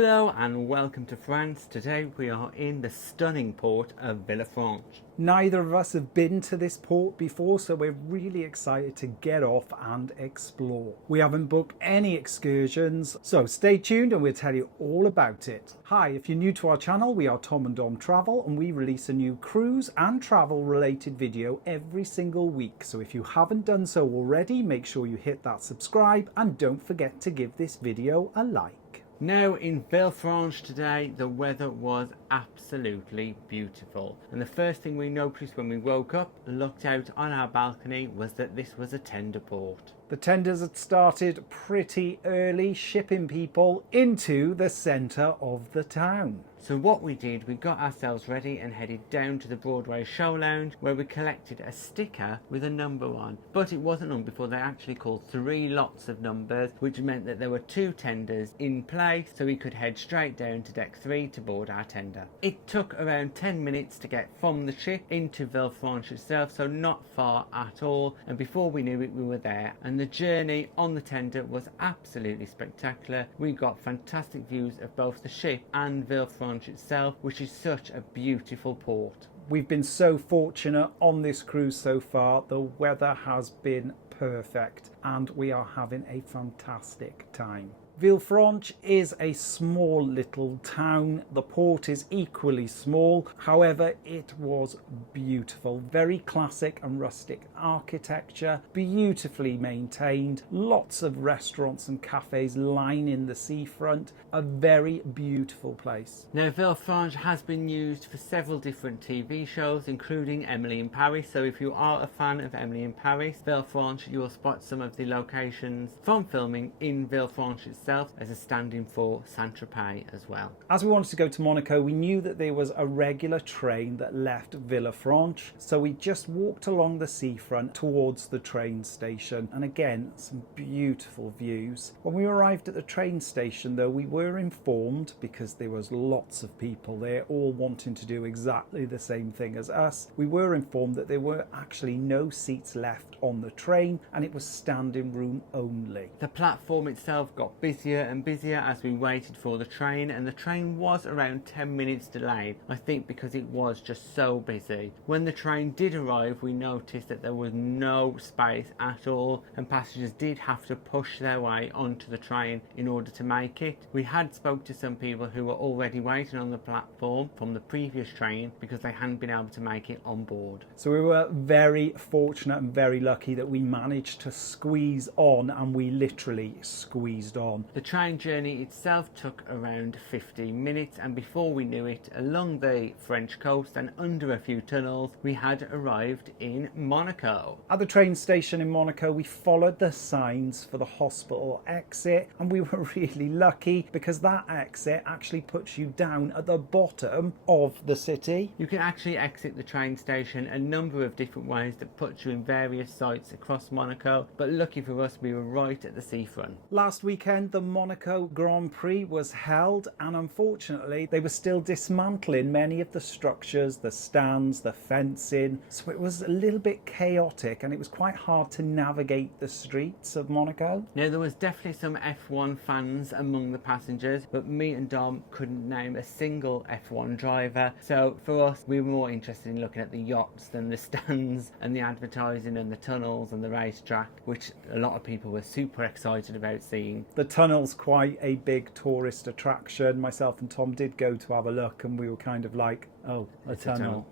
Hello and welcome to France. Today we are in the stunning port of Villefranche. Neither of us have been to this port before, so we're really excited to get off and explore. We haven't booked any excursions, so stay tuned and we'll tell you all about it. Hi, if you're new to our channel, we are Tom and Dom Travel and we release a new cruise and travel related video every single week. So if you haven't done so already, make sure you hit that subscribe and don't forget to give this video a like. Now in Villefranche today, the weather was absolutely beautiful. And the first thing we noticed when we woke up, looked out on our balcony, was that this was a tender port. The tenders had started pretty early, shipping people into the centre of the town. So what we did, we got ourselves ready and headed down to the Broadway show lounge where we collected a sticker with a number on. But it wasn't long before they actually called 3 lots of numbers, which meant that there were 2 tenders in place, so we could head straight down to deck 3 to board our tender. It took around 10 minutes to get from the ship into Villefranche itself, so not far at all, and before we knew it we were there. And the journey on the tender was absolutely spectacular. We got fantastic views of both the ship and Villefranche itself, which is such a beautiful port. We've been so fortunate on this cruise so far. The weather has been perfect and we are having a fantastic time. Villefranche is a small little town. The port is equally small. However, it was beautiful. Very classic and rustic architecture, beautifully maintained. Lots of restaurants and cafes lining the seafront. A very beautiful place. Now, Villefranche has been used for several different TV shows, including Emily in Paris. So if you are a fan of Emily in Paris, Villefranche, you will spot some of the locations from filming in Villefranche itself, as a stand-in for Saint-Tropez as well. As we wanted to go to Monaco, we knew that there was a regular train that left Villefranche, so we just walked along the seafront towards the train station, and again some beautiful views. When we arrived at the train station though, we were informed, because there was lots of people there all wanting to do exactly the same thing as us, we were informed that there were actually no seats left on the train and it was standing room only. The platform itself got busier and busier as we waited for the train, and the train was around 10 minutes delayed, I think because it was just so busy. When the train did arrive, we noticed that there was no space at all and passengers did have to push their way onto the train in order to make it. We had spoke to some people who were already waiting on the platform from the previous train because they hadn't been able to make it on board. So we were very fortunate and very lucky that we managed to squeeze on, and we literally squeezed on. The train journey itself took around 15 minutes, and before we knew it, along the French coast and under a few tunnels, we had arrived in Monaco. At the train station in Monaco, we followed the signs for the hospital exit, and we were really lucky because that exit actually puts you down at the bottom of the city. You can actually exit the train station a number of different ways that puts you in various sites across Monaco, but lucky for us, we were right at the seafront. Last weekend, the Monaco Grand Prix was held, and unfortunately they were still dismantling many of the structures, the stands, the fencing, so it was a little bit chaotic and it was quite hard to navigate the streets of Monaco. Now, there was definitely some F1 fans among the passengers, but me and Dom couldn't name a single F1 driver, so for us we were more interested in looking at the yachts than the stands and the advertising and the tunnels and the racetrack, which a lot of people were super excited about seeing. The tunnel's quite a big tourist attraction. Myself and Tom did go to have a look and we were kind of like, oh, a tunnel.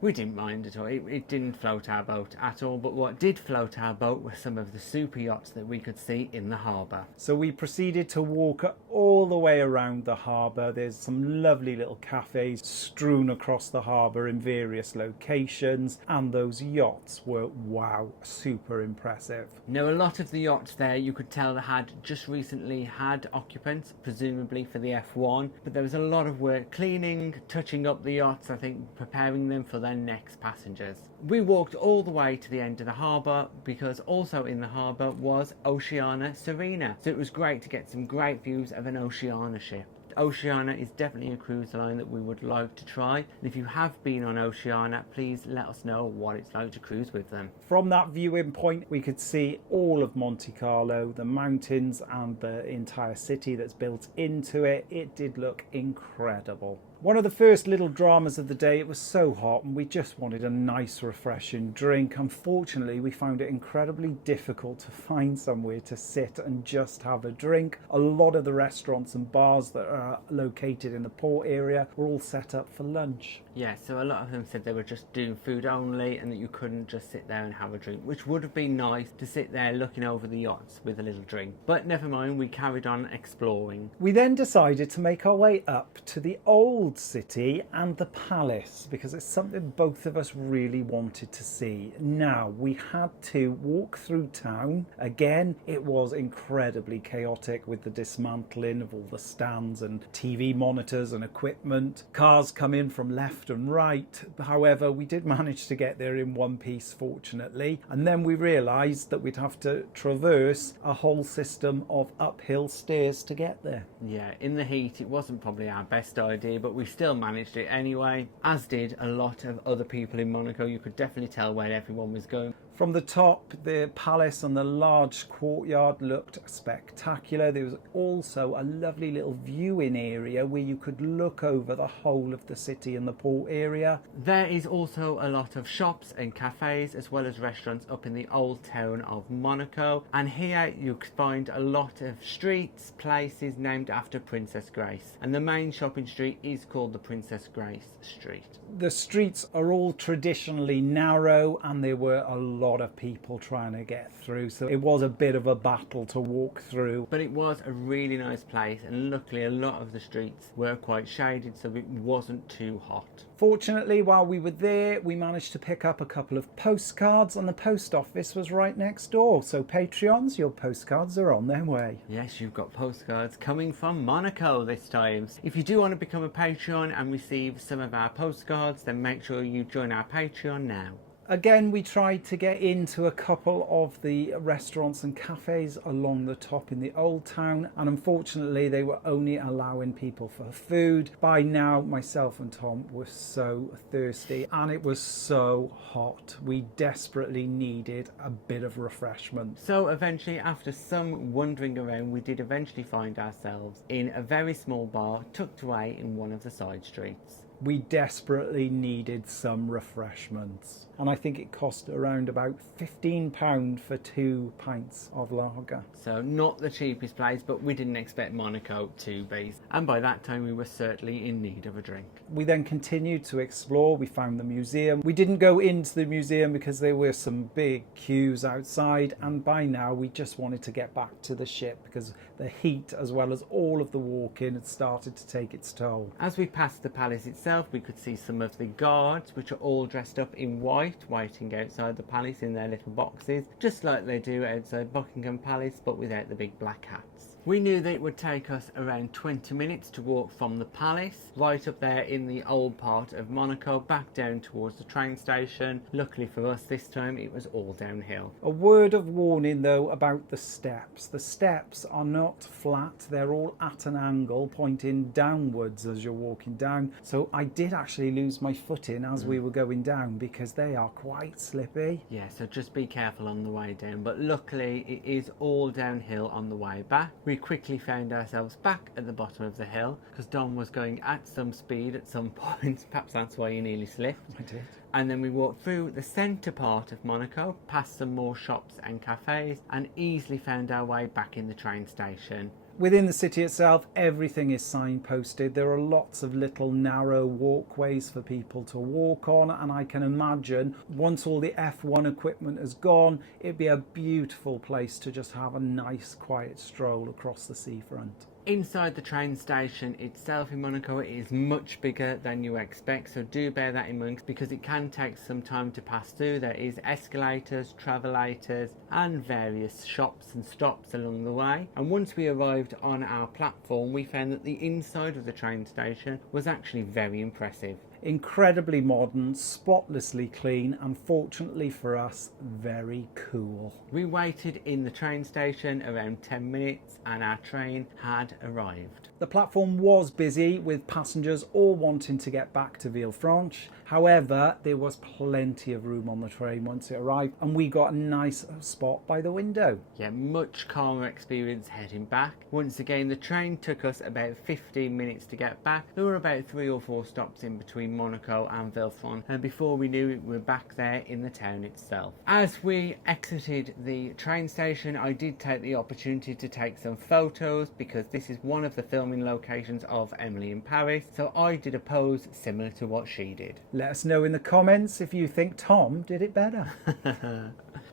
We didn't mind at all. It didn't float our boat at all, but what did float our boat were some of the super yachts that we could see in the harbour. So we proceeded to walk all the way around the harbour. There's some lovely little cafes strewn across the harbour in various locations, and those yachts were, wow, super impressive. Now, a lot of the yachts there you could tell had just recently had occupants, presumably for the F1, but there was a lot of work cleaning, touching up the yachts, I think preparing them for their next passengers. We walked all the way to the end of the harbour because also in the harbour was Oceana Serena, so it was great to get some great views of an Oceana ship. Oceania is definitely a cruise line that we would like to try. And if you have been on Oceania, please let us know what it's like to cruise with them. From that viewing point, we could see all of Monte Carlo, the mountains and the entire city that's built into it. It did look incredible. One of the first little dramas of the day, it was so hot and we just wanted a nice refreshing drink. Unfortunately, we found it incredibly difficult to find somewhere to sit and just have a drink. A lot of the restaurants and bars that are located in the port area were all set up for lunch. Yeah, so a lot of them said they were just doing food only and that you couldn't just sit there and have a drink, which would have been nice to sit there looking over the yachts with a little drink. But never mind, we carried on exploring. We then decided to make our way up to the old city and the palace because it's something both of us really wanted to see. Now, we had to walk through town. Again, it was incredibly chaotic with the dismantling of all the stands and TV monitors and equipment. Cars come in from left and right. However, we did manage to get there in one piece, fortunately. And then we realised that we'd have to traverse a whole system of uphill stairs to get there. Yeah, in the heat, it wasn't probably our best idea, but we still managed it anyway, as did a lot of other people in Monaco. You could definitely tell where everyone was going. From the top, the palace and the large courtyard looked spectacular. There was also a lovely little viewing area where you could look over the whole of the city and the port area. There is also a lot of shops and cafes as well as restaurants up in the old town of Monaco, and here you could find a lot of streets, places named after Princess Grace, and the main shopping street is called the Princess Grace Street. The streets are all traditionally narrow and there were a lot of people trying to get through, so it was a bit of a battle to walk through. But it was a really nice place, and luckily a lot of the streets were quite shaded, so it wasn't too hot. Fortunately, while we were there, we managed to pick up a couple of postcards, and the post office was right next door. So Patreons, your postcards are on their way. Yes, you've got postcards coming from Monaco this time. If you do want to become a Patreon and receive some of our postcards, then make sure you join our Patreon now. Again, we tried to get into a couple of the restaurants and cafes along the top in the old town, and unfortunately they were only allowing people for food. By now, myself and Tom were so thirsty and it was so hot. We desperately needed a bit of refreshment. So eventually, after some wandering around, we did eventually find ourselves in a very small bar tucked away in one of the side streets. We desperately needed some refreshments, and I think it cost around about £15 for 2 pints of lager. So not the cheapest place, but we didn't expect Monaco to be. And by that time we were certainly in need of a drink. We then continued to explore. We found the museum. We didn't go into the museum because there were some big queues outside, and by now we just wanted to get back to the ship because the heat as well as all of the walking had started to take its toll. As we passed the palace itself, we could see some of the guards, which are all dressed up in white, waiting outside the palace in their little boxes, just like they do outside Buckingham Palace, but without the big black hats. We knew that it would take us around 20 minutes to walk from the palace, right up there in the old part of Monaco, back down towards the train station. Luckily for us, this time it was all downhill. A word of warning though about the steps. The steps are not flat, they're all at an angle pointing downwards as you're walking down. So I did actually lose my footing as we were going down because they are quite slippy. Yeah, so just be careful on the way down, but luckily it is all downhill on the way back. We quickly found ourselves back at the bottom of the hill because Dom was going at some speed at some point. Perhaps that's why you nearly slipped. I did. And then we walked through the centre part of Monaco, past some more shops and cafes, and easily found our way back in the train station. Within the city itself, everything is signposted. There are lots of little narrow walkways for people to walk on, and I can imagine once all the F1 equipment is gone, it'd be a beautiful place to just have a nice quiet stroll across the seafront. Inside the train station itself in Monaco, it is much bigger than you expect, so do bear that in mind because it can take some time to pass through. There is escalators, travelators and various shops and stops along the way. And once we arrived on our platform, we found that the inside of the train station was actually very impressive. Incredibly modern, spotlessly clean, and fortunately for us, very cool. We waited in the train station around 10 minutes and our train had arrived. The platform was busy with passengers all wanting to get back to Villefranche. However, there was plenty of room on the train once it arrived, and we got a nice spot by the window. Yeah, much calmer experience heading back. Once again, the train took us about 15 minutes to get back. There were about 3 or 4 stops in between Monaco and Villefranche, and before we knew it, we were back there in the town itself. As we exited the train station, I did take the opportunity to take some photos because this is one of the filming locations of Emily in Paris, so I did a pose similar to what she did. Let us know in the comments if you think Tom did it better.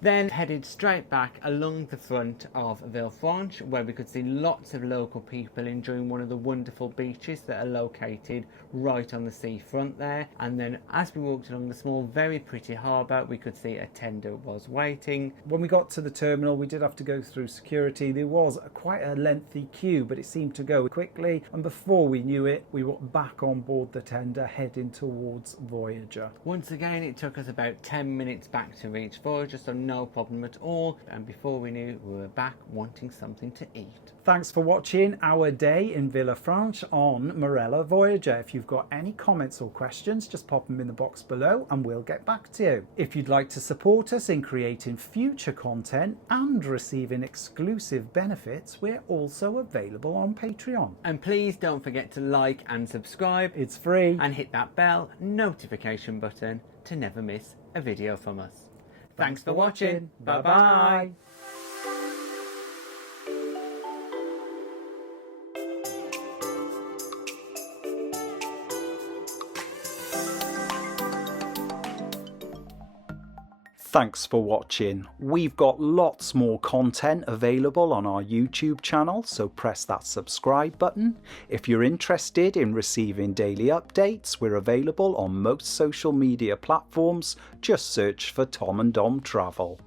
Then headed straight back along the front of Villefranche, where we could see lots of local people enjoying one of the wonderful beaches that are located right on the seafront there. And then as we walked along the small, very pretty harbour, we could see a tender was waiting. When we got to the terminal, we did have to go through security. There was quite a lengthy queue, but it seemed to go quickly. And before we knew it, we were back on board the tender, heading towards Voyager. Once again, it took us about 10 minutes back to reach Voyager, so no problem at all. And before we knew, we were back wanting something to eat. Thanks for watching our day in Villefranche on Marella Voyager. If you've got any comments or questions, just pop them in the box below and we'll get back to you. If you'd like to support us in creating future content and receiving exclusive benefits, we're also available on Patreon. And please don't forget to like and subscribe. It's free. And hit that bell notification button to never miss a video from us. Thanks for watching. Bye bye. Thanks for watching. We've got lots more content available on our YouTube channel, so press that subscribe button. If you're interested in receiving daily updates, we're available on most social media platforms. Just search for Tom and Dom Travel.